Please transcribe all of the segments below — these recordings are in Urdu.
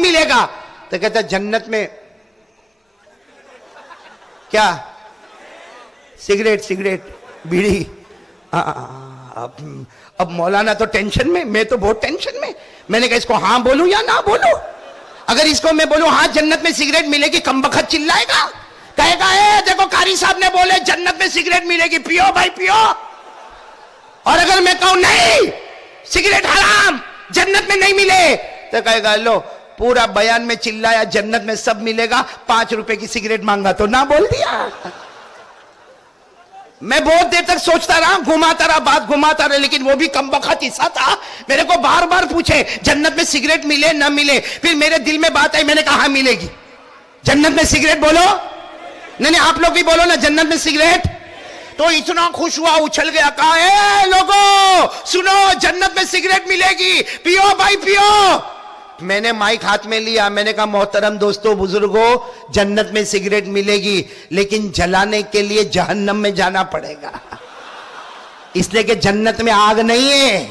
ملے گا؟ تو کہتا جنت میں کیا؟ سگریٹ بیڑی. اب مولانا تو ٹینشن میں تو بہت ٹینشن میں. میں نے کہا اس کو ہاں بولوں یا نہ بولوں؟ اگر اس کو میں بولوں ہاں جنت میں سگریٹ ملے گی، کم بخت چلائے گا، کہے گا اے دیکھو قاری صاحب نے بولے جنت میں سگریٹ ملے گی، پیو بھائی پیو. اور اگر میں کہوں نہیں سگریٹ حرام، جنت میں نہیں ملے، تو کہے گا لو پورا بیان میں چلایا جنت میں سب ملے گا، 5 روپے کی سگریٹ مانگا تو نہ بول دیا. میں بہت دیر تک سوچتا رہا، گھماتا رہا، بات گھماتا رہا، لیکن وہ بھی کم بخت حصہ تھا. میرے کو بار بار پوچھے جنت میں سگریٹ ملے نہ ملے. پھر میرے دل میں بات آئی، میں نے کہا ہاں ملے گی. جنت میں سگریٹ بولو، نہیں آپ لوگ بھی بولو نا جنت میں سگریٹ. تو اتنا خوش ہوا، اچھل گیا، کہا اے لوگوں سنو جنت میں سگریٹ ملے گی، پیو بھائی پیو. میں نے مائک ہاتھ میں لیا، میں نے کہا محترم دوستو بزرگوں، جنت میں سگریٹ ملے گی لیکن جلانے کے لیے جہنم میں جانا پڑے گا، اس لیے کہ جنت میں آگ نہیں ہے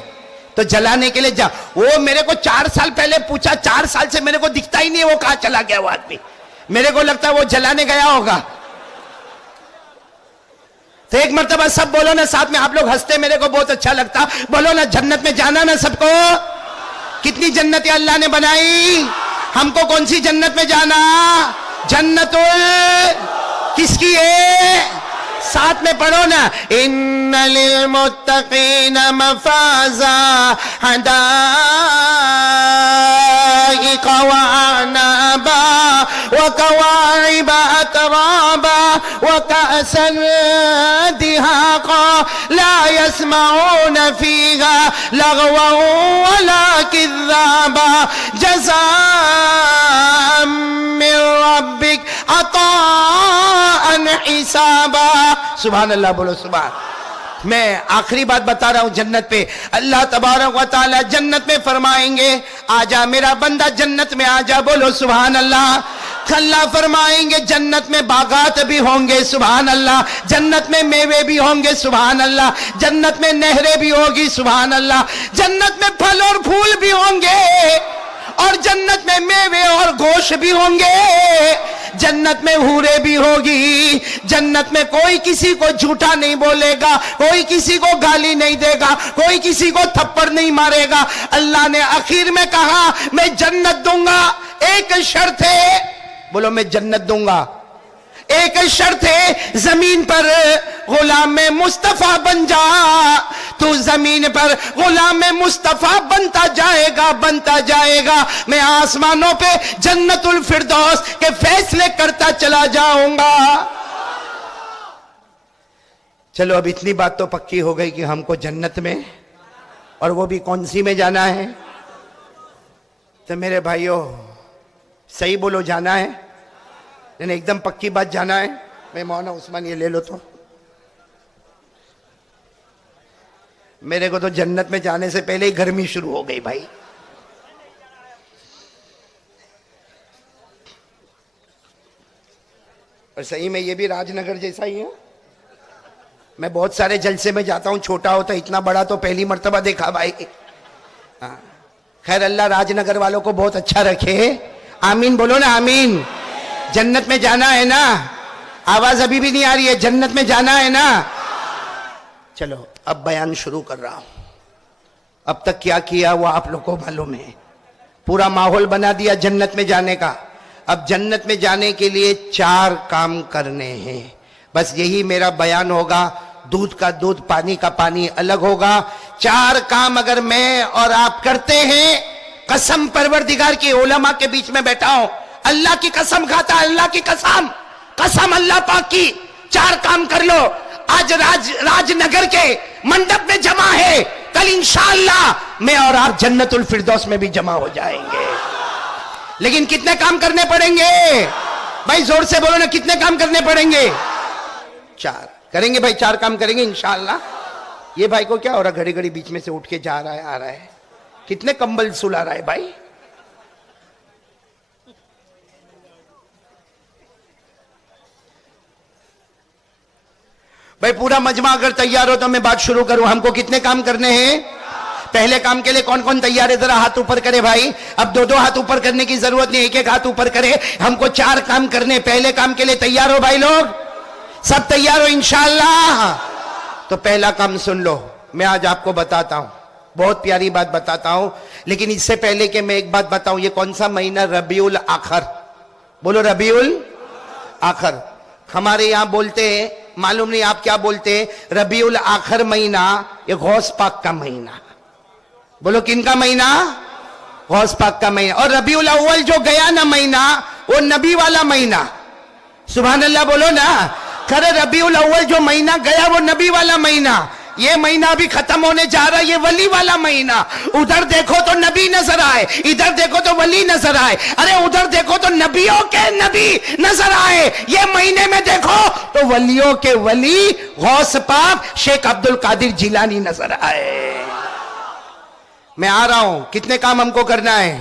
تو جلانے کے لیے وہ میرے کو 4 سال پہلے پوچھا، 4 سال سے میرے کو دکھتا ہی نہیں ہے وہ کہاں چلا گیا وہ آدمی. میرے کو لگتا ہے وہ جلانے گیا ہوگا. تو ایک مرتبہ سب بولو نا ساتھ میں، آپ لوگ ہنستے میرے کو بہت اچھا لگتا، بولو نا جنت میں جانا نا سب کو. کتنی جنتیں اللہ نے بنائی، ہم کو کون سی جنت میں جانا؟ جنت کس کی ہے؟ ساتھ میں پڑھو نا، ان للمتقین مفازا حدائق وعنبا وكواعب اترابا وكأسا دهاقا لا يسمعون فيها لغوا ولا كذابا جزاء من ربك عطاء حسابا. سبحان اللہ بولو سبحان. میں آخری بات بتا رہا ہوں جنت پہ. اللہ تبارک و تعالی جنت میں فرمائیں گے آجا میرا بندہ جنت میں آجا، بولو سبحان اللہ. اللہ فرمائیں گے جنت میں باغات بھی ہوں گے، سبحان اللہ. جنت میں میوے بھی ہوں گے، سبحان اللہ. جنت میں نہریں بھی ہوگی، سبحان اللہ. جنت میں پھل اور پھول بھی ہوں گے، اور جنت میں میوے اور گوشت بھی ہوں گے. جنت میں حوریں بھی ہوگی. جنت میں کوئی کسی کو جھوٹا نہیں بولے گا، کوئی کسی کو گالی نہیں دے گا، کوئی کسی کو تھپڑ نہیں مارے گا. اللہ نے آخر میں کہا میں جنت دوں گا، ایک شرط ہے، بولو میں جنت دوں گا. ایک شرط ہے، زمین پر غلام مصطفیٰ بن جا. تو زمین پر غلام مصطفیٰ بنتا جائے گا، میں آسمانوں پہ جنت الفردوس کے فیصلے کرتا چلا جاؤں گا. چلو اب اتنی بات تو پکی ہو گئی کہ ہم کو جنت میں، اور وہ بھی کون سی میں جانا ہے. تو میرے بھائیوں صحیح بولو، جانا ہے؟ یعنی ایک دم پکی بات جانا ہے. میں مولانا عثمان یہ لے لو تو. میرے کو تو جنت میں جانے سے پہلے ہی گرمی شروع ہو گئی بھائی. اور صحیح میں یہ بھی راج نگر جیسا ہی ہے. میں بہت سارے جلسے میں جاتا ہوں، چھوٹا ہوتا اتنا بڑا تو پہلی مرتبہ دیکھا بھائی. خیر اللہ راج نگر والوں کو بہت اچھا رکھے، آمین بولو نا آمین. جنت میں جانا ہے نا؟ آواز ابھی بھی نہیں آ رہی ہے؟ جنت میں جانا ہے نا؟ چلو اب بیان شروع کر رہا ہوں. اب تک کیا کیا وہ آپ لوگ کو معلوم ہے. پورا ماحول بنا دیا جنت میں جانے کا. اب جنت میں جانے کے لیے 4 کام کرنے ہیں، بس یہی میرا بیان ہوگا. دودھ کا دودھ، پانی کا پانی الگ ہوگا. 4 کام اگر میں اور آپ کرتے ہیں، قسم پروردگار کی، علماء کے بیچ میں بیٹھا ہوں، اللہ کی قسم کھاتا، اللہ کی قسم اللہ پاک کی، 4 کام کر لو. آج راج نگر کے منڈپ میں جمع ہے، کل انشاءاللہ میں اور آپ جنت الفردوس میں بھی جمع ہو جائیں گے. لیکن کتنے کام کرنے پڑیں گے بھائی؟ زور سے بولو نا، کتنے کام کرنے پڑیں گے؟ 4 کریں گے بھائی، 4 کام کریں گے انشاءاللہ. یہ بھائی کو کیا ہو رہا، گھڑی گھڑی بیچ میں سے اٹھ کے جا رہا ہے آ رہا ہے، کتنے کمبل سلا رہا ہے بھائی. بھائی پورا مجمع اگر تیار ہو تو میں بات شروع کروں. ہم کو کتنے کام کرنے ہیں؟ پہلے کام کے لیے کون کون تیار ہے؟ ذرا ہاتھ اوپر کرے بھائی. اب دو ہاتھ اوپر کرنے کی ضرورت نہیں, ایک ہاتھ اوپر کرے. ہم کو 4 کام کرنے. پہلے کام کے لیے تیار ہو بھائی لوگ؟ سب تیار ہو انشاءاللہ؟ تو پہلا کام سن لو. میں آج آپ کو بتاتا ہوں, بہت پیاری بات بتاتا ہوں, لیکن اس سے پہلے کہ میں ایک بات بتاؤں, یہ کون سا مہینہ؟ ربیع الاخر. بولو ربیع الاخر. ہمارے یہاں بولتے ہیں, معلوم نہیں آپ کیا بولتے ہیں, ربیع الاخر مہینہ یہ غوث پاک کا مہینہ. بولو کن کا مہینہ؟ غوث پاک کا مہینہ. اور ربیع الاول جو گیا نا مہینہ, وہ نبی والا مہینہ. سبحان اللہ بولو نا. خیر ربیع الاول جو مہینہ گیا وہ نبی والا مہینہ. یہ مہینہ بھی ختم ہونے جا رہا ہے, یہ ولی والا مہینہ. ادھر دیکھو تو نبی نظر آئے, ادھر دیکھو تو ولی نظر آئے, ارے ادھر دیکھو تو نبیوں کے نبی نظر آئے. یہ مہینے میں دیکھو تو ولیوں کے ولی غوث پاک شیخ عبد القادر جیلانی نظر آئے. میں آ رہا ہوں, کتنے کام ہم کو کرنا ہے؟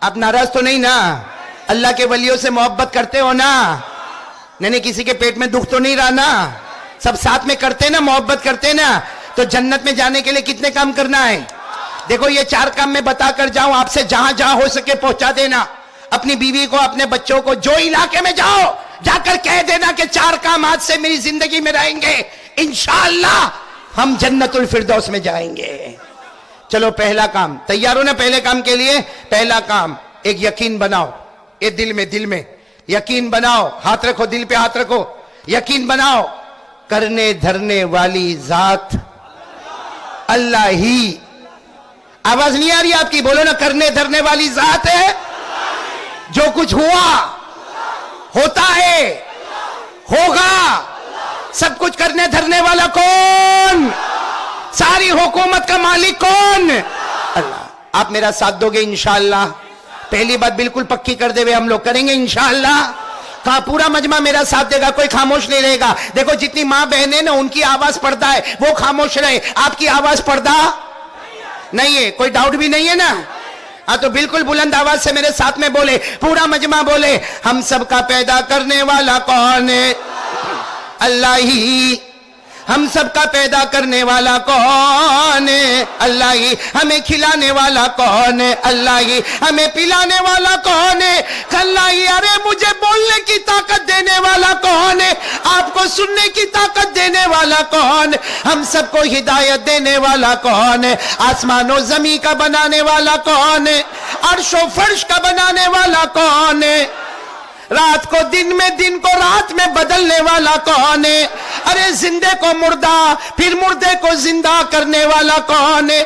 آپ ناراض تو نہیں نا؟ اللہ کے ولیوں سے محبت کرتے ہو نا؟ نہیں کسی کے پیٹ میں دکھ تو نہیں رہا نا؟ سب ساتھ میں کرتے نا, محبت کرتے نا. تو جنت میں جانے کے لیے کتنے کام کرنا ہے؟ دیکھو یہ 4 کام میں بتا کر جاؤں آپ سے, جہاں جہاں ہو سکے پہنچا دینا. اپنی بیوی کو, اپنے بچوں کو, جو علاقے میں جاؤ جا کر کہہ دینا کہ 4 کام آج سے میری زندگی میں رہیں گے, انشاءاللہ ہم جنت الفردوس میں جائیں گے. چلو پہلا کام, تیار ہو نا پہلے کام کے لیے؟ پہلا کام, ایک یقین بناؤ. یہ دل میں یقین بناؤ. ہاتھ رکھو, دل پہ ہاتھ رکھو. یقین بناؤ, کرنے دھرنے والی ذات اللہ ہی. آواز نہیں آ رہی آپ کی؟ بولو نا, کرنے دھرنے والی ذات ہے. جو کچھ ہوا, ہوتا ہے, ہوگا, سب کچھ کرنے دھرنے والا کون؟ ساری حکومت کا مالک کون؟ اللہ. آپ میرا ساتھ دو گے انشاءاللہ؟ پہلی بات بالکل پکی کر دے ہوئے ہم لوگ کریں گے انشاءاللہ. کہاں پورا مجمع میرا ساتھ دے گا, کوئی خاموش نہیں رہے گا. دیکھو جتنی ماں بہنیں نا, ان کی آواز پردہ ہے, وہ خاموش رہے. آپ کی آواز پردہ نہیں ہے, کوئی ڈاؤٹ بھی نہیں ہے نا؟ ہاں تو بالکل بلند آواز سے میرے ساتھ میں بولے, پورا مجمع بولے, ہم سب کا پیدا کرنے والا کون ہے؟ اللہ ہی. ہم سب کا پیدا کرنے والا کون ہے؟ اللہ ہی. ہمیں کھلانے والا کون ہے؟ اللہ ہی. ہمیں پلانے والا کون ہے؟ اللہ ہی. ارے مجھے بولنے کی طاقت دینے والا کون ہے؟ آپ کو سننے کی طاقت دینے والا کون ہے؟ ہم سب کو ہدایت دینے والا کون ہے؟ آسمان و زمین کا بنانے والا کون ہے؟ عرش و فرش کا بنانے والا کون ہے؟ رات کو دن میں, دن کو رات میں بدلنے والا کون ہے؟ ارے زندے کو مردہ, پھر مردے کو زندہ کرنے والا کون ہے؟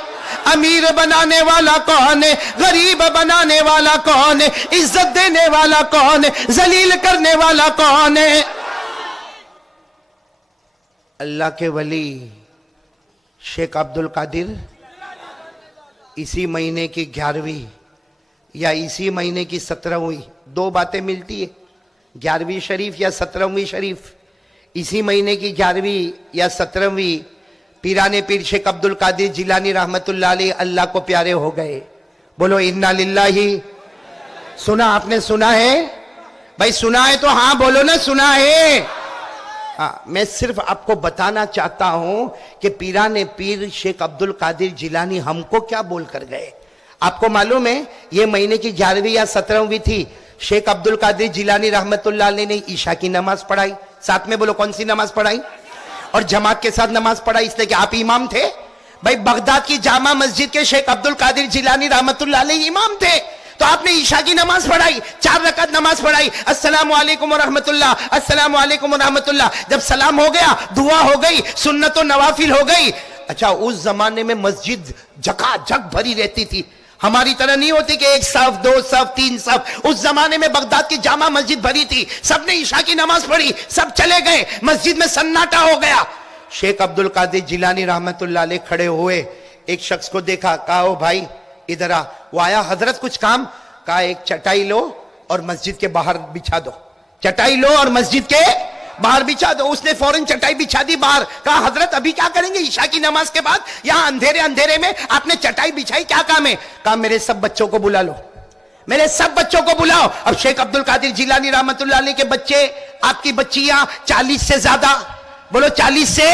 امیر بنانے والا کون ہے؟ غریب بنانے والا کون ہے؟ عزت دینے والا کون ہے؟ ذلیل کرنے والا کون ہے؟ اللہ کے ولی شیخ عبد القادر اسی مہینے کی 11ویں یا اسی مہینے کی 17ویں, 2 باتیں ملتی ہے, 11ویں شریف یا 17ویں شریف. اسی مہینے کی 11ویں یا 17ویں پیران پیر شیخ عبد القادر جیلانی رحمت اللہ علیہ اللہ کو پیارے ہو گئے. بولو انا للہ. سنا آپ نے؟ سنا ہے بھائی؟ سنا ہے تو ہاں بولو نا, سنا ہے. ہاں, میں صرف آپ کو بتانا چاہتا ہوں کہ پیران پیر شیخ عبد القادر جیلانی ہم کو کیا بول کر گئے. آپ کو معلوم ہے یہ مہینے کی 11ویں یا 17ویں تھی. شیخ عبد القادر جیلانی رحمت اللہ علیہ نے عشاء کی نماز پڑھائی. ساتھ میں بولو کون سی نماز پڑھائی؟ اور جماعت کے ساتھ نماز پڑھائی, اس لیے کہ آپ امام تھے. بھائی بغداد کی جامع مسجد کے شیخ عبد القادر جیلانی رحمت اللہ علیہ امام تھے, تو آپ نے عشاء کی نماز پڑھائی, 4 رکعت نماز پڑھائی. السلام علیکم ورحمت اللہ, السلام علیکم ورحمت اللہ. جب سلام ہو گیا, دعا ہو گئی, سنت و نوافل ہو گئی. اچھا, اس زمانے میں مسجد جگہ جگ بھری رہتی تھی, ہماری طرح نہیں ہوتی کہ 1 صف 2 صف 3 صف. اس زمانے میں بغداد کی جامع مسجد بھری تھی, سب نے عشاء کی نماز پڑھی, سب چلے گئے, مسجد میں سناٹا ہو گیا. شیخ عبد القادر جیلانی رحمت اللہ علیہ کھڑے ہوئے, ایک شخص کو دیکھا, کہا او بھائی ادھر آ. وہ آیا, حضرت کچھ کام؟ کہا ایک چٹائی لو اور مسجد کے باہر بچھا دو. چٹائی لو اور مسجد کے باہر بچھا دو. اس نے فوراً چٹائی بچھا دی باہر. کہا حضرت ابھی کیا کریں گے عشاء کی نماز کے بعد؟ یہاں اندھیرے میں آپ نے چٹائی بچھائی, کیا کام ہے؟ کہا میرے سب بچوں کو بلا لو, میرے سب بچوں کو بلاؤ. اب شیخ عبد القادر جیلانی رحمت اللہ علیہ کے بچے, آپ کی بچیاں 40 سے زیادہ, بولو 40 سے.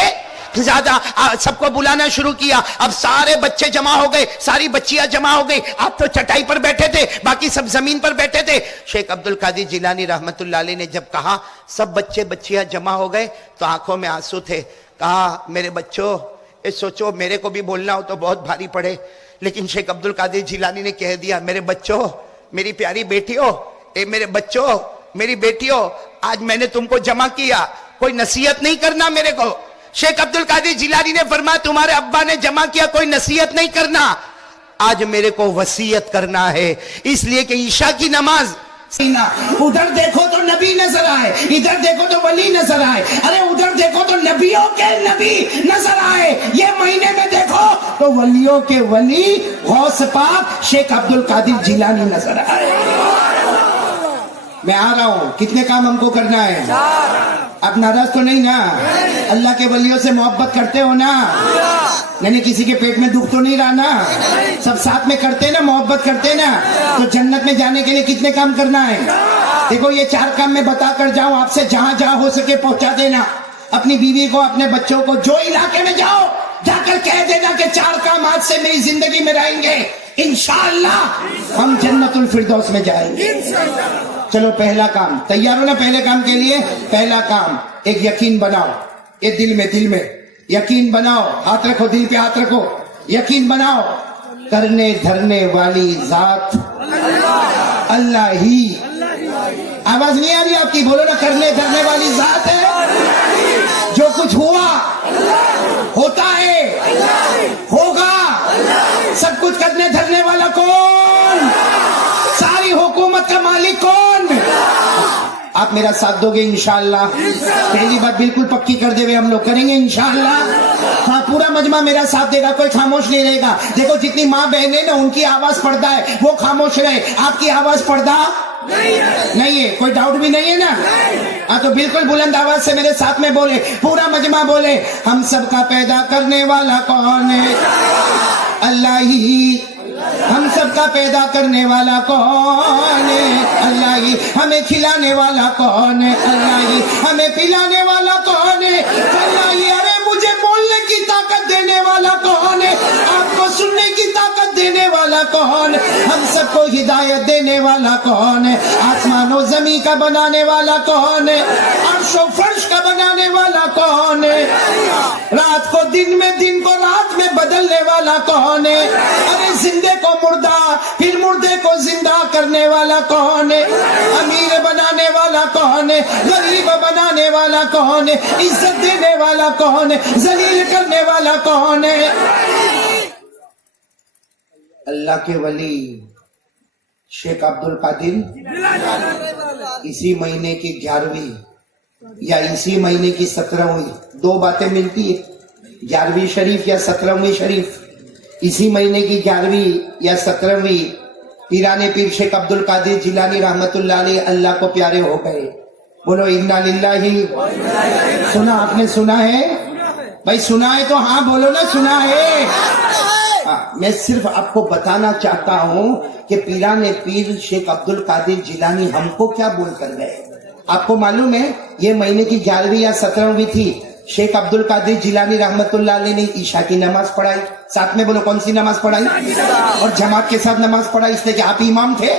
زیادہ سب کو بلانا شروع کیا. اب سارے بچے جمع ہو گئے, ساری بچیاں جمع ہو گئی. آپ تو چٹائی پر بیٹھے تھے, باقی سب زمین پر بیٹھے تھے. شیخ عبد القادر جیلانی رحمت اللہ علیہ نے جب کہا سب بچے بچیاں جمع ہو گئے تو آنکھوں میں آنسو تھے. کہا میرے بچوں, سوچو میرے کو بھی بولنا ہو تو بہت بھاری پڑے, لیکن شیخ عبد القادر جیلانی نے کہہ دیا میرے بچوں, میری پیاری بیٹیوں, میرے بچوں, میری بیٹیوں, آج میں نے تم کو جمع کیا, کوئی نصیحت نہیں کرنا میرے کو. شیخ عبد القادر جیلانی نے فرمایا تمہارے ابا نے جمع کیا, کوئی نصیحت نہیں کرنا, آج میرے کو وصیت کرنا ہے. اس لیے کہ عشاء کی نماز, ادھر دیکھو تو نبی نظر آئے, ادھر دیکھو تو ولی نظر آئے, ارے ادھر دیکھو تو نبیوں کے نبی نظر آئے, یہ مہینے میں دیکھو تو ولیوں کے ولی غوث پاک شیخ عبد القادر جیلانی نظر آئے. میں آ رہا ہوں, کتنے کام ہم کو کرنا ہے؟ آپ ناراض تو نہیں نا؟ اللہ کے ولیوں سے محبت کرتے ہو نا؟ یعنی کسی کے پیٹ میں دکھ تو نہیں رہا نا؟ سب ساتھ میں کرتے نا, محبت کرتے نا, تو جنت میں جانے کے لیے کتنے کام کرنا ہے؟ دیکھو یہ 4 کام میں بتا کر جاؤں آپ سے, جہاں جہاں ہو سکے پہنچا دینا. اپنی بیوی کو, اپنے بچوں کو, جو علاقے میں جاؤ جا کر کہہ دینا کہ 4 کام آج سے میری زندگی میں رہیں گے, انشاءاللہ ہم جنت الفردوس میں جائیں گے. چلو پہلا کام, تیار ہو نا پہلے کام کے لیے؟ پہلا کام, ایک یقین بناؤ, یہ دل میں یقین بناؤ, ہاتھ رکھو, دل پہ ہاتھ رکھو, یقین بناؤ کرنے دھرنے والی ذات اللہ ہی. آواز نہیں آ رہی آپ کی؟ بولو نا, کرنے دھرنے والی ذات ہے. جو کچھ ہوا, ہوتا ہے, ہوگا, سب کچھ کرنے دھرنے والا کون؟ ساری حکومت کا مالک کون؟ آپ میرا ساتھ دو گے انشاءاللہ؟ پہلی بات بالکل پکی کر دے ہوئے ہم لوگ کریں گے انشاءاللہ. ہاں, پورا مجمع میرا ساتھ دے گا, کوئی خاموش نہیں رہے گا. دیکھو جتنی ماں بہنیں نا, ان کی آواز پردہ ہے, وہ خاموش رہے. آپ کی آواز پردہ نہیں ہے, کوئی ڈاؤٹ بھی نہیں ہے نا؟ ہاں تو بالکل بلند آواز سے میرے ساتھ میں بولے, پورا مجمع بولے, ہم سب کا پیدا کرنے والا کون ہے؟ اللہ ہی. ہم سب کا پیدا کرنے والا کون ہے؟ اللہ ہی. ہمیں کھلانے والا کون ہے؟ اللہ ہی. ہمیں پلانے والا کون ہے؟ اللہ ہی. ارے مجھے بولنے کی طاقت دینے والا کون ہے؟ آپ کو سننے کی طاقت دینے والا کون ہے؟ ہم سب کو ہدایت دینے والا کون ہے؟ آسمان و زمین کا بنانے والا کون ہے؟ عرش و فرش کا بنانے والا کون ہے؟ رات کو دن میں, دن کو رات میں بدلنے والا کون ہے؟ ارے زندے کو مردہ, پھر مردے کو زندہ کرنے والا کون ہے؟ امیر بنانے والا کون ہے؟ غریب بنانے والا کون ہے؟ عزت دینے والا کون ہے؟ ذلیل کرنے والا کون ہے؟ اللہ کے ولی شیخ عبد القادر اسی مہینے کی 11ویں یا اسی مہینے کی 17ویں, 2 باتیں ملتی ہے, 11ویں شریف یا 17ویں شریف. اسی مہینے کی 11ویں یا 17ویں پیرانے پیر شیخ عبد القادر جیلانی رحمت اللہ علیہ اللہ کو پیارے ہو گئے. بولو انا للہ. سنا آپ نے؟ سنا ہے بھائی, سنا ہے تو ہاں بولو نا, سنا ہے. میں صرف آپ کو بتانا چاہتا ہوں کہ پیرانے پیر شیخ عبد القادر جیلانی ہم کو کیا بول کر گئے. آپ کو معلوم ہے یہ مہینے کی 11ویں یا 17ویں تھی. شیخ عبد القادر جیلانی رحمت اللہ علیہ نے عشاء کی نماز پڑھائی. ساتھ میں بولو کون سی نماز پڑھائی؟ اور جماعت کے ساتھ نماز پڑھائی, اس لیے کہ آپ امام تھے.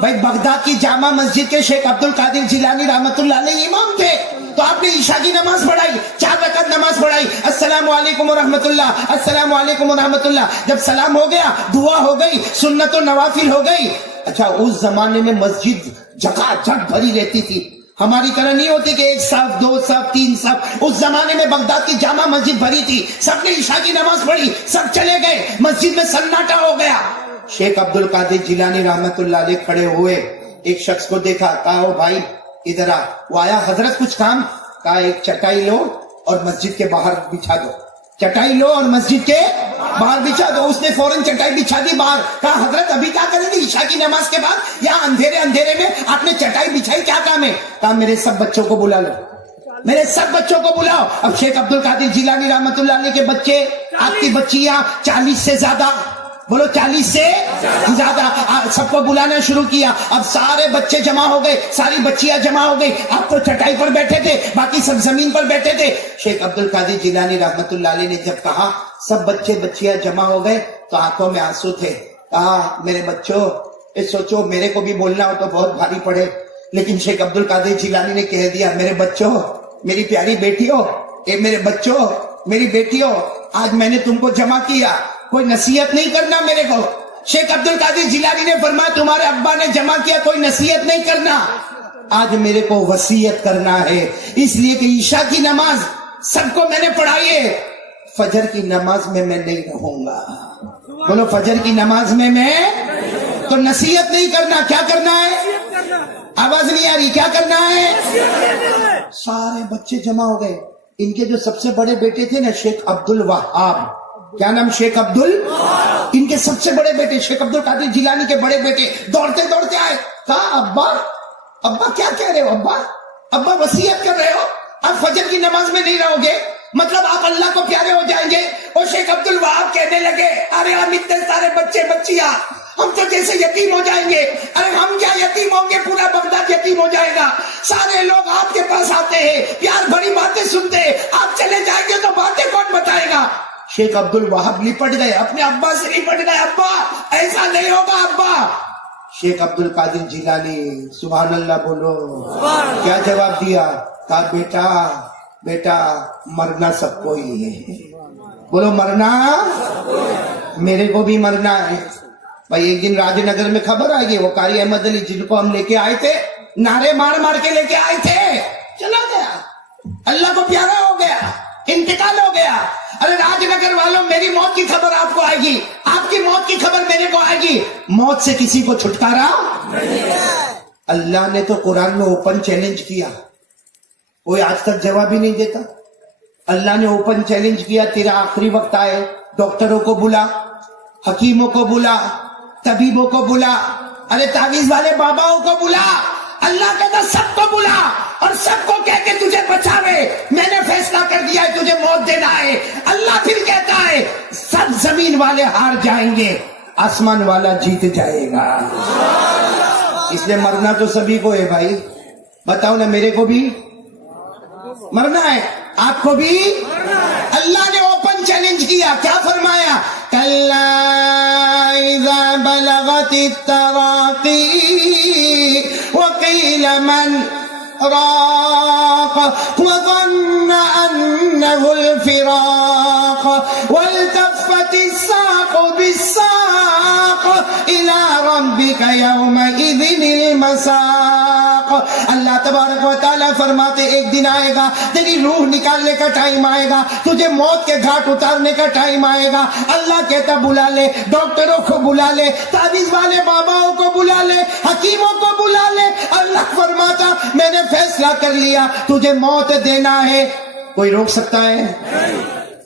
بھائی بغداد کی جامع مسجد کے شیخ عبد القادر جیلانی رحمت اللہ علیہ امام تھے, تو آپ نے عشاء کی نماز پڑھائی, 4 رکعت نماز پڑھائی. السلام علیکم ورحمت اللہ, السلام علیکم ورحمت اللہ. جب سلام ہو گیا, دعا ہو گئی, سنت و نوافل ہو گئی. اچھا, اس زمانے میں مسجد جگہ جگ بھری رہتی تھی, ہماری طرح نہیں ہوتی کہ 1 صف 2 صف 3 صف. اس زمانے میں بغداد کی جامع مسجد بھری تھی, سب نے عشاء کی نماز پڑھی, سب چلے گئے, مسجد میں سناٹا ہو گیا. شیخ عبد القادر جیلانی رحمت اللہ علیہ کھڑے ہوئے, ایک شخص کو دیکھا, کہا او بھائی ادھر آ. وہ آیا, حضرت کچھ کام؟ کہا ایک چٹائی لو اور مسجد کے باہر بچھا دو. چٹائی لو اور مسجد کے باہر بچھا دو. اس نے فوراً چٹائی بچھا دی باہر. کہا حضرت ابھی کیا کریں گے عشاء کی نماز کے بعد؟ یا اندھیرے میں آپ نے چٹائی بچھائی, کیا کام ہے؟ کہا میرے سب بچوں کو بلا لو, میرے سب بچوں کو بلاؤ. اب شیخ عبد القادر جیلانی رحمت اللہ علیہ کے بچے, آپ کی بچیاں 40 سے زیادہ, بولو 40 سے زیادہ. سب کو بلانا شروع کیا. اب سارے بچے جمع ہو گئے, ساری بچیاں جمع ہو گئی. آپ تو چٹائی پر بیٹھے تھے, باقی سب زمین پر بیٹھے تھے. شیخ عبد القادر جیلانی رحمت اللہ علیہ نے جب کہا سب بچے بچیاں جمع ہو گئے تو آنکھوں میں آنسو تھے. کہا میرے بچوں, سوچو میرے کو بھی بولنا ہو تو بہت بھاری پڑے, لیکن شیخ عبد القادر جیلانی نے کہہ دیا میرے بچوں, میری پیاری بیٹیوں, اے میرے بچوں, میری بیٹیوں, آج میں نے تم کو جمع کیا, کوئی نصیحت نہیں کرنا میرے کو. شیخ عبد القادر جیلانی نے فرمایا تمہارے ابا نے جمع کیا, کوئی نصیحت نہیں کرنا, آج میرے کو وصیت کرنا ہے. اس لیے کہ عشاء کی نماز سب کو میں نے پڑھائی ہے, فجر کی نماز میں نہیں رہوں گا. بولو فجر کی نماز میں تو نصیحت نہیں کرنا. کیا کرنا ہے؟ آواز نہیں آ رہی, کیا کرنا ہے؟ سارے بچے جمع ہو گئے. ان کے جو سب سے بڑے بیٹے تھے نا شیخ عبد الوہاب, کیا نام, شیخ ان کے سب سے بڑے بیٹے شیخ عبد القادر جیلانی کے بڑے بیٹے دوڑتے دوڑتے آئے. کہا ابا کیا کہہ رہے ہو, ابا وصیت کر رہے ہو, آپ فجر کی نماز میں نہیں رہو گے, مطلب آپ اللہ کو پیارے ہو جائیں گے. اور شیخ عبد الوہاب کہنے لگے ارے ہم اتنے سارے بچے بچیاں, ہم تو جیسے یتیم ہو جائیں گے. ارے ہم کیا یتیم ہوں گے, پورا بغداد یتیم ہو جائے گا. سارے لوگ آپ کے پاس آتے ہیں, پیار بڑی باتیں سنتے ہیں, آپ چلے جائیں گے تو باتیں کون بتائے گا. شیخ عبد الوہاب لپٹ گئے, اپنے ابا سے لپٹ گئے, ابا ایسا نہیں ہوگا ابا. شیخ عبد القادر جیلانی سبحان اللہ بولو, کیا جواب دیا؟ کہا بیٹا مرنا سب کو ہی ہے. بولو مرنا, میرے کو بھی مرنا ہے. بھائی ایک دن راج نگر میں خبر آئی گئی, وہ قاری احمد علی جن کو ہم لے کے آئے تھے, نعرے مار مار کے لے کے آئے تھے, چلا گیا, اللہ کو پیارا ہو گیا, انتقال ہو گیا. ارے راج نگر والوں, میری موت کی خبر آپ کو آئے گی, آپ کی موت کی خبر میرے کو آئے گی. موت سے کسی کو چھٹکارا اللہ نے تو قرآن میں اوپن چیلنج کیا, کوئی آج تک جواب ہی نہیں دیتا. اللہ نے اوپن چیلنج کیا, تیرا آخری وقت آئے, ڈاکٹروں کو بلا, حکیموں کو بلا, طبیبوں کو بلا, ارے تعویذ والے باباؤں کو بلا. اللہ کہتا سب کو بلا اور سب کو کہہ کے تجھے بچاوے, میں نے فیصلہ کر دیا ہے تجھے موت دینا ہے. اللہ پھر کہتا ہے سب زمین والے ہار جائیں گے, آسمان والا جیت جائے گا. اس لیے مرنا تو سبھی کو ہے بھائی. بتاؤ نا, میرے کو بھی مرنا ہے, آپ کو بھی. اللہ نے اوپن چیلنج کیا, کیا فرمایا؟ کلا اذا بلغت التراقی وقیل من راق وظن انه الفراق والتفت الساق بالساق الى ربك يومئذ المساق. اللہ تبارک و تعالیٰ فرماتے ایک دن آئے گا, تیری روح نکالنے کا ٹائم آئے گا, تجھے موت کے گھاٹ اتارنے کا ٹائم آئے گا. اللہ کہتا بلا لے, ڈاکٹروں کو بلا لے, تعویذ والے باباؤں کو بلا لے, حکیموں کو بلا لے. اللہ فرماتا میں نے فیصلہ کر لیا تجھے موت دینا ہے, کوئی روک سکتا ہے؟